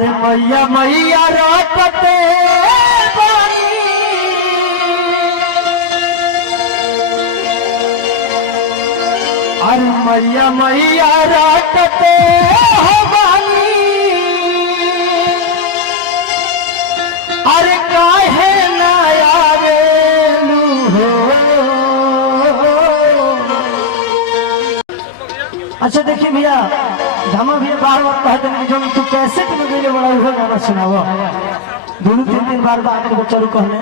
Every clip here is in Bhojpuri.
अरे मैया मैया रातते बानी अरे मैया मैया रातते बानी अरे काहे ना आवेलू हो। अच्छा देखिए भैया धमा भैया बार बार कहते हैं जो तू कैसे तुम गए बड़ा हुआ गाना सुनाओ दोनों तीन दिन बार बार के चलो कहने।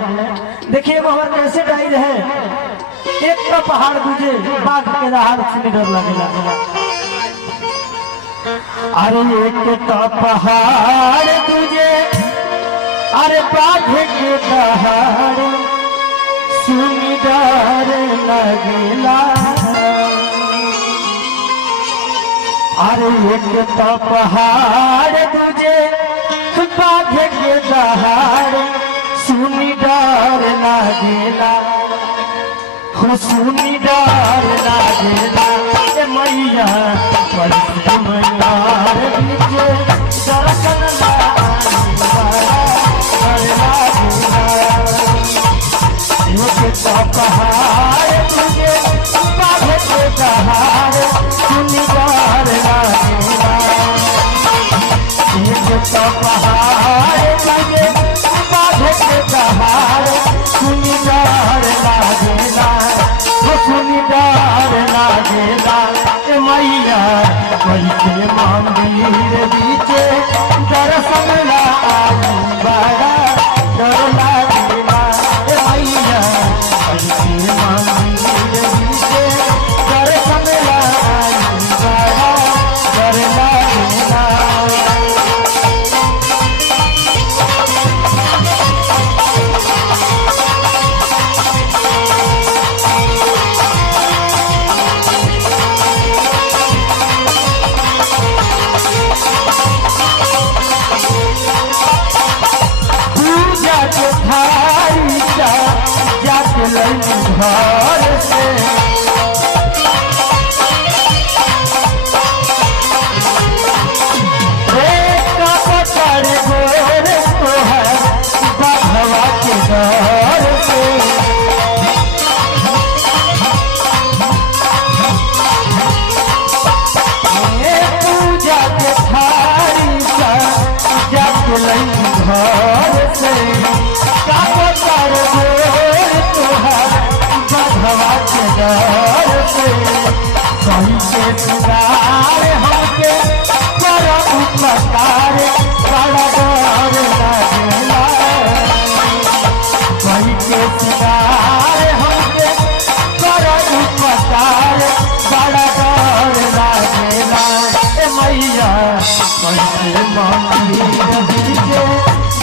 देखिए वो हमारे कैसे डाइज है एक तो पहाड़ दूजे बाघ के दहाड़ से डर लगेगा। अरे एक तो पहाड़ दूजे अरे बाघ के दहाड़ सुनी डर लगेला। अरे एक तो पहाड़ दूजे बाघ के दहाड़ सुनी डर लागेला हो सुनी डर लागेला। मैया परसे मयार बीचे दर्शन लागेला। एक तो पहाड़ दूजे बाघ के दहाड़ सुनी डर लागेला। एक तो पहाड़ लगे बाघ के दहाड़ सुनी डर लागेला वो सुनी डर लागेला। मैया कैसे मंदिर बीचे दर्शन लाई बड़ा डर लागेला। मैया कैसे मंदिर बीचे दर्शन लाई बड़ा डर लागेला। घर से पकड़ गोर को है बाघवा के घर से। पूजा के थारी का जाके लई घर से पकड़ गोर को है बाघवा के घर से। कहीं के सिंगार हमके कर उपकार बड़ा डर लगेला। कहीं के सिंगार हमके कर उपकार बड़ा डर लगेला। मैया कैसे मंदिर बीचे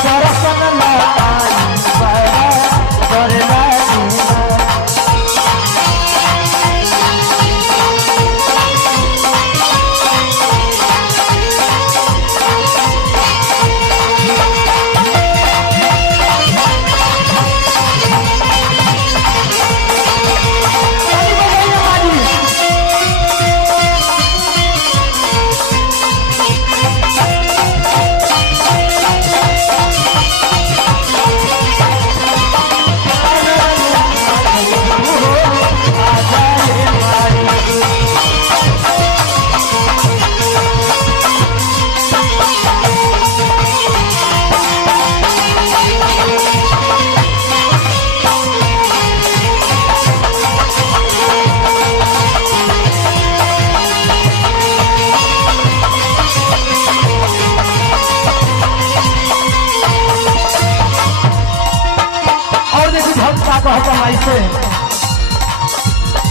दर्शन लाई बड़ा डर लगेला।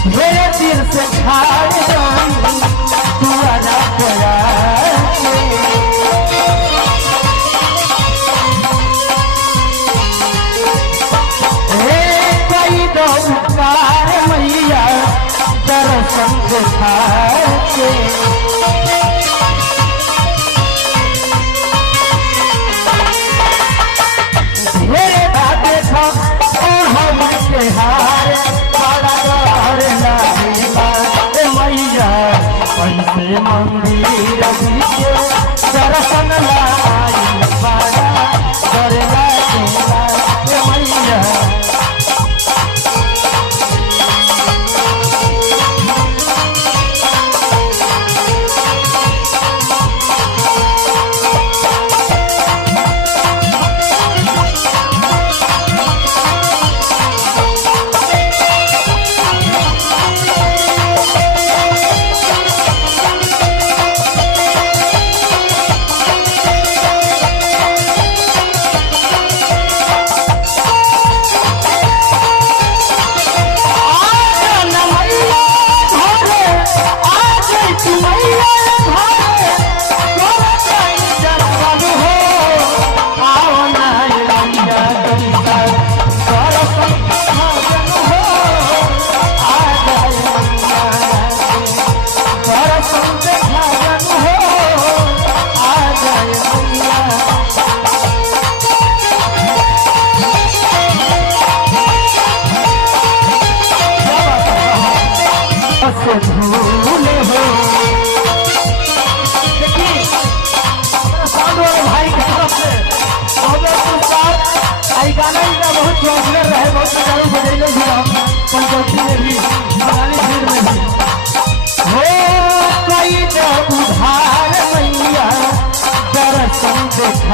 मेरे दिल से खाए तुम्हारा कई दो उपकार मैया दर्शन दिखाए। मेरे बातें देखो हम के हार बड़ा डर लगेला। मैया कैसे मंदिर बीचे दर्शन लाई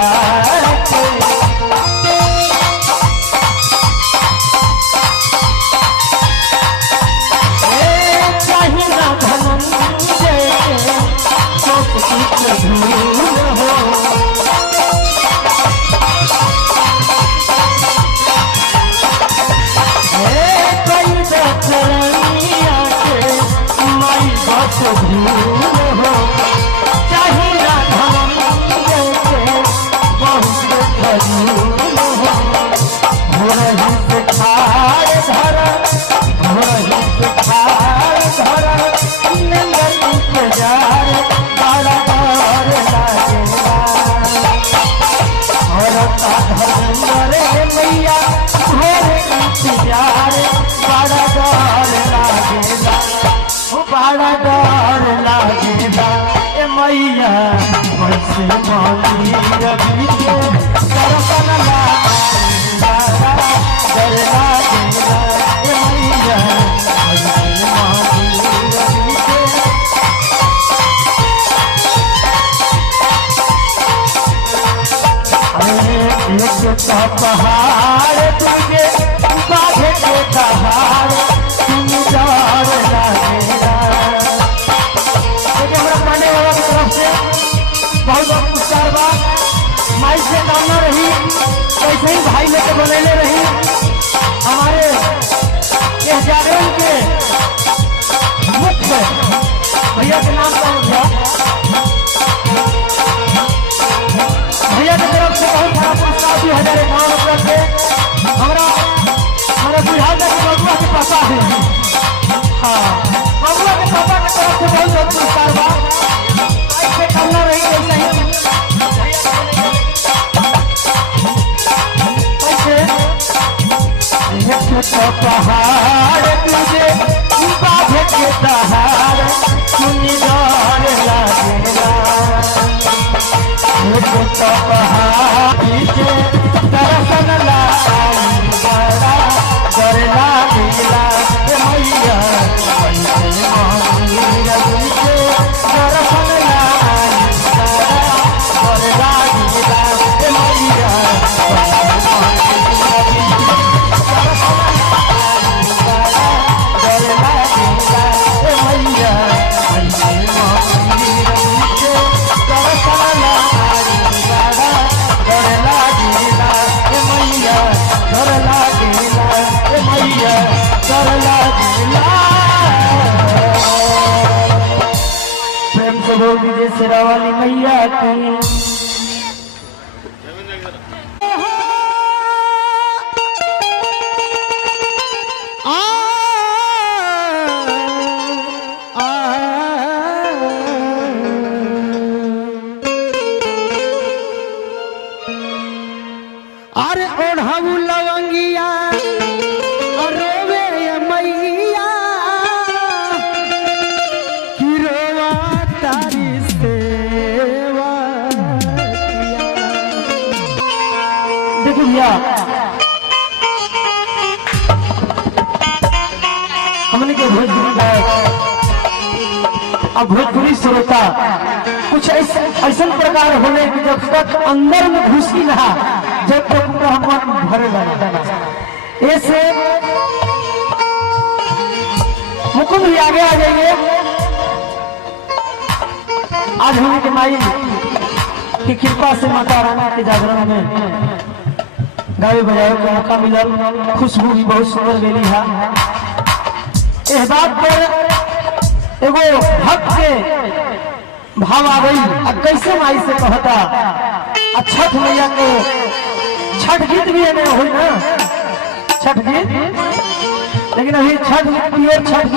के चाहिए धनंजय के धूल हो चरनिया के माई बस धूल हो चाहिए धनंजय के बहुत धूल हो रही से खार धरा हो रही से खार धरा नंदन इंतजार बड़ा डर लागेला और का धर्मेंद्र मैया घोर इंतजार बड़ा डर लागेला बड़ा डर लागेला ए मैया कैसे मानी रवि के दर्शन लागेला डर लागेला ए मैया कैसे मानी रवि के एक पहाड़ तुझे बाधे के पहाड़ तुम डर लागेला हमारा पाने वाला की तरफ से बहुत बहुत पुरस्कार बा माई से कामना रही कैसे ही भाई लेके बनेले रही हमारे यह जागरण के मुख्य भैया के नाम का मुखिया भैया की तरफ से बहुत सारा पुरस्कार 2051 से हमारा बिहार में बबुआ के पापा है हाँ बबुआ के पापा की तरफ से बहुत बहुत पुरस्कार बा ऐसे करना रही ऐसे तो पहाड़ तुझे बाधे के दहाड़ सुनी डर लागेला तो पहाड़ के दर्शन लाई बड़ा डर लागेला मैया कैसे मानी रवि के दर्शन लाई बड़ा डर लागेला मैया कैसे मानी प्रेम से बोल दीजिए शेरावाली मैया की अरे ओढ़ाऊ लवंगिया रोवे मैया की रोवा तारी सेवा देखिए भैया हमने के भोजपुरी गायक अब भोजपुरी श्रोता कुछ ऐसा प्रकार होने की जब तक अंदर में घुसी ना जब तक उनका मन भरे लगता ऐसे मुकुंद भी आगे आ जाइए आज हमें के माई की कृपा से माता रानी के जागरण में गावे बजावे का मौका मिला खुशबू भी बहुत सुंदर मिली है इस बात पर एगो भक्त के भाव आ गई अब कैसे माई से कहता छठ मैया के छठ गीत भी है हुई ना छठ गीत लेकिन अभी छठ प्योर छठ